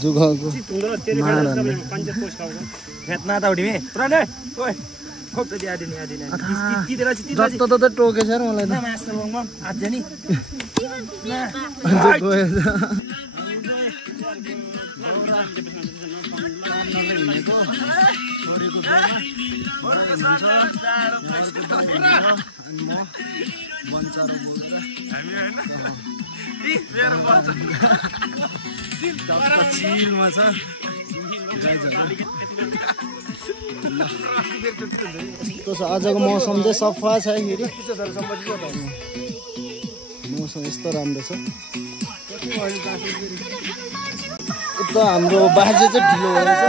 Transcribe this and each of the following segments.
जुगाको खेतना त उठिमे पुराने ओए खोप त दिया दिने आदिने तितेर चाहिँ जत्तो त टोकेछ र मलाई त मास्टर बङ आज नि आजको मौसम चाहिँ सफा छ फेरि मौसम यस्तो राम्रो छ उता हाम्रो बाजे चाहिँ ढिलो भएछ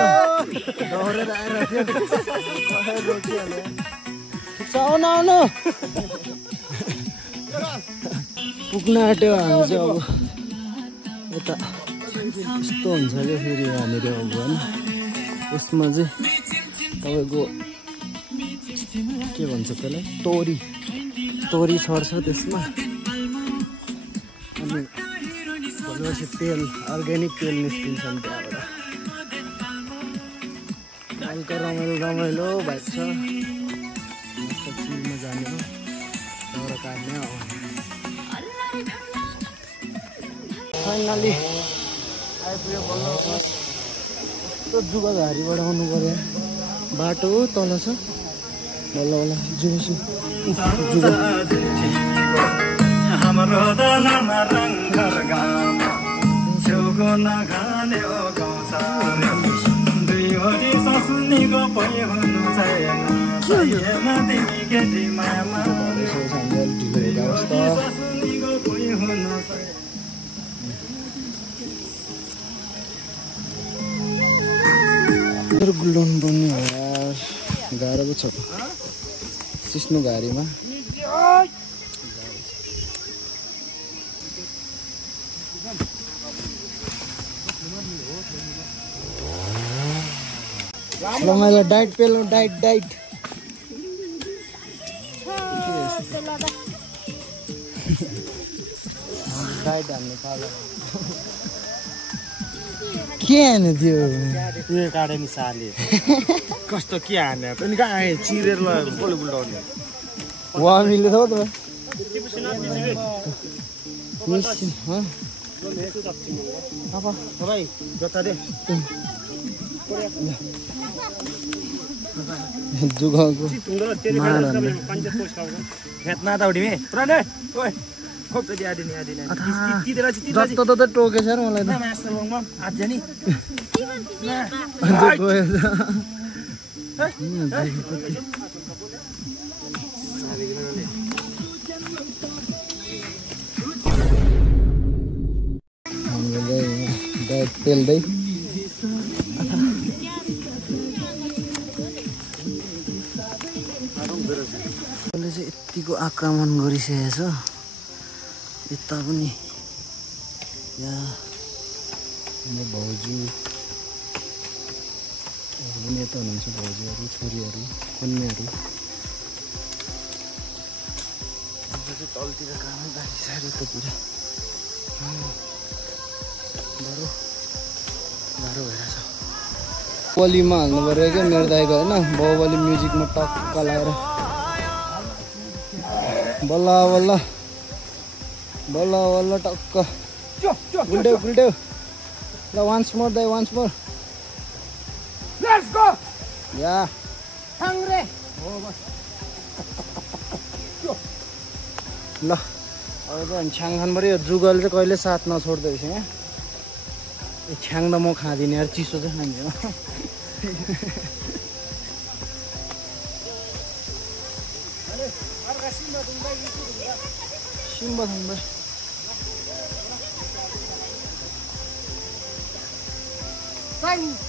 डरेर आइरहेको थियो आउनु आउनु पुग्न आँट्यो हामी चाहिँ अब यता यस्तो हुन्छ क्या फेरि यहाँनिर अब होइन यसमा चाहिँ तपाईँको के भन्छ त्यसलाई तोरी छर्छ त्यसमा अनि भनेपछि तेल अर्ग्यानिक तेल निस्किन्छ नि त्यहाँबाट हल्का रमाइलो भएको छ मस्त चिलमा जाने हो दाउरा काट्ने हो फाइनली आइपुग्यो बल्ल यस्तो जुगा घारीबाट आउनु पर्यो बाटो तल छ बल्ल बल्ल जुगसु जुगा हाम्रो दलमा रङ घर गाम छेउको नखाने ओ गाउँछ दुईवटी ससुनीको पै हुनु छैन तिमी केटी मायामा ससुनीको पै हुनु छैन गुल्डाउनु पर्ने हो यार गाह्रो पो छ त सिस्नो घारीमा ल मैले डाइट पेलो डाइट डाइट हान्ने खाला के हान्यो त्यो काटे नि साले कस्तो के हान्यो पनि कहाँ आए चिरेर कसले बुल्टाउने वामीले त हो त भाइ जता दे जुगाको खेतना त उठिमे पुराने ओए खोप त दिया दिने आदिने तितेर चाहिँ जत्तो त टोकेछ र मलाई त मास्टर बङ आज नि डाइट पेल्दै चाहिँ यतिको आक्रमण गरिसकेको छ यता पनि यहाँ हाम्रो भाउजूहरू पनि यता हुनुहुन्छ भाउजूहरू छोरीहरू कन्याहरू चाहिँ तलतिर काम गाडिसक्यो यतातिर गाह्रो भइरहेछ बलिमा हाल्नु पऱ्यो क्या मेरो दाइको होइन बाहुबली म्युजिकमा टक्क लगाएर बल्ल बल्ल बल्ल बल्ल टक्क उल्ट्यो उल्ट्यो ल वान्स मोर दाइ वान्स मोर लेट्स गो या हांग्रे ल अब चाहिँ छ्याङ खानु पऱ्यो जुगल चाहिँ कहिले साथ नछोड्दो रहेछ यहाँ छ्याङ त म खाँदिनँ यार चिसो चाहिँ खान्छु सिम्बा थुम्बा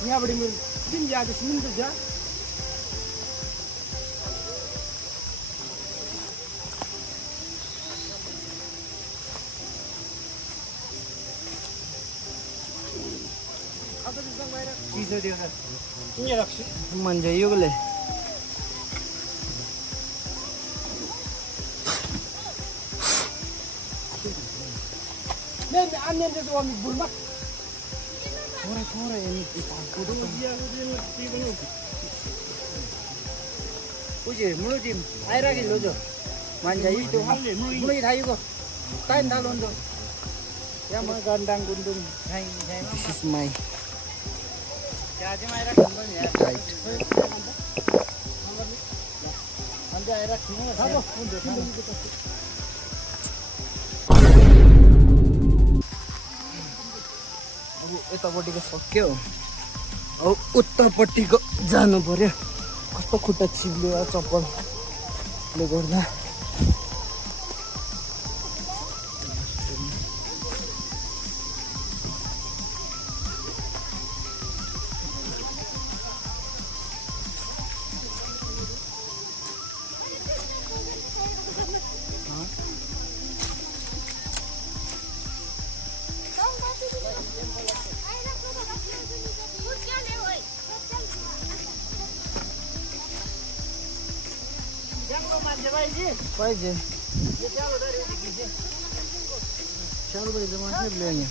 यहाँबाट मेरो तिन ज्यादा सुन्छ जा manjayugle men anian de do mi bulma थोरै ini Uji, mulu jim. Air lagi lojo. Manja itu. Mulu itu kok. Kain dalon do. Ya mau gandang gundung. Hai. This is my. Ya aja air lagi ya. Right. Manja air lagi mau. Sabo. अब यतापट्टिको सक्यो अब उत्तरपट्टिको जानु पर्यो कस्तो खुट्टा चिप्लियो चप्पलले गर्दा पाहिजे चालू बजे जमा लेंगे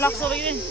Lakso begini.